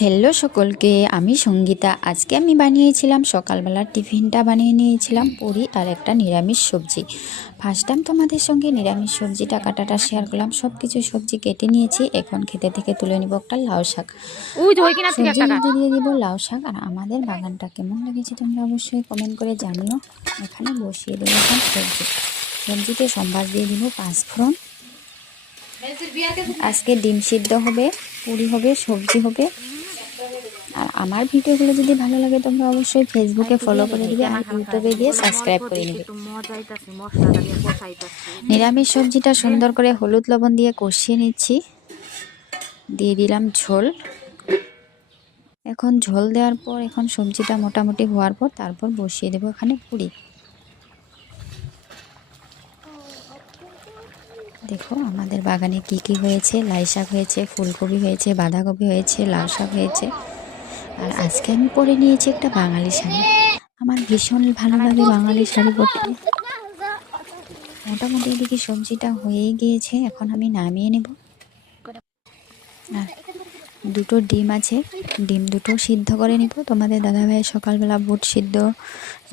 Hello সকলকে, আমি সঙ্গীতা। আজকে আমি বানিয়েছিলাম সকালবেলার টিফিনটা বানিয়ে নিয়েছিলাম পুরি আর একটা নিরামিষ সবজি। ফার্স্ট টাইম তোমাদের সঙ্গে নিরামিষ সবজিটা কাটাটা শেয়ার করলাম। সব কিছু সবজি কেটে নিয়েছি, এখন খেতে থেকে তুলে নিব একটা লাউ শাক। সবজির মধ্যে দিয়ে দিব লাউ শাক। আর আমাদের বাগানটা কেমন লেগেছে তোমরা অবশ্যই কমেন্ট করে জানিও। এখানে বসিয়ে দেবো এখন সবজিতে সম্বার দিয়ে দিব 5 ফোড়ন। আজকে ডিম সিদ্ধ হবে, পুরি হবে, সবজি হবে। আর আমার ভিডিওগুলো যদি ভালো লাগে তোমরা অবশ্যই ফেসবুকে ফলো করে দিবে আর ইউটিউবে গিয়ে সাবস্ক্রাইব করে নিবে। নিরামিষ সবজিটা সুন্দর করে হলুদ লবণ দিয়ে কষিয়ে নিচ্ছি। দিয়ে দিলাম ঝোল। এখন ঝোল দেওয়ার পর এখন সবজিটা মোটামুটি হওয়ার পর তারপর বসিয়ে দেবো এখানে পুরি। দেখো আমাদের বাগানে কি কি হয়েছে। লাই শাক হয়েছে, ফুলকপি হয়েছে, বাঁধাকপি হয়েছে, লাউ শাক হয়েছে। আর আজকে আমি পরে নিয়েছি একটা বাঙালি শাড়ি। আমার ভীষণ ভালো লাগে বাঙালি শাড়ি পরতে। মোটামুটি এদিকে সবজিটা হয়ে গিয়েছে, এখন আমি নামিয়ে নেব। আর দুটো ডিম আছে, ডিম দুটো সিদ্ধ করে নিব। তোমাদের দাদাভাই সকালবেলা বুট সিদ্ধ,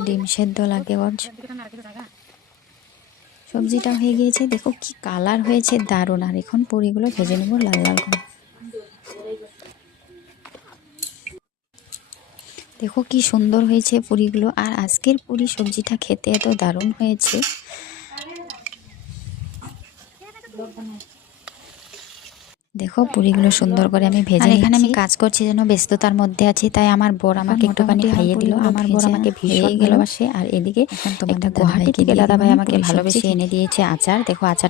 ডিম সেদ্ধ লাগে ওর। সবজিটা হয়ে গিয়েছে, দেখো কি কালার হয়েছে, দারুণ। আর এখন পুরিগুলো ভেজে নেব লাল লাল করে। দেখো কি সুন্দর হয়েছে পুরিগুলো। আর আজকের পুরি সবজিটা খেতে এত দারুণ হয়েছে। দেখো পুরিগুলো সুন্দর করে আমি ভেজে নিচ্ছি। এখানে আমি কাজ করছি যেন ব্যস্ততার মধ্যে আছি, তাই আমার বর আমাকে একটুখানি খাইয়ে দিল। আমার বর আমাকে ভীষণ ভালোবাসে। আর এদিকে একটা গুয়াহাটি থেকে দাদা ভাই আমাকে ভালোবেসে এনে দিয়েছে আচার। দেখো আচার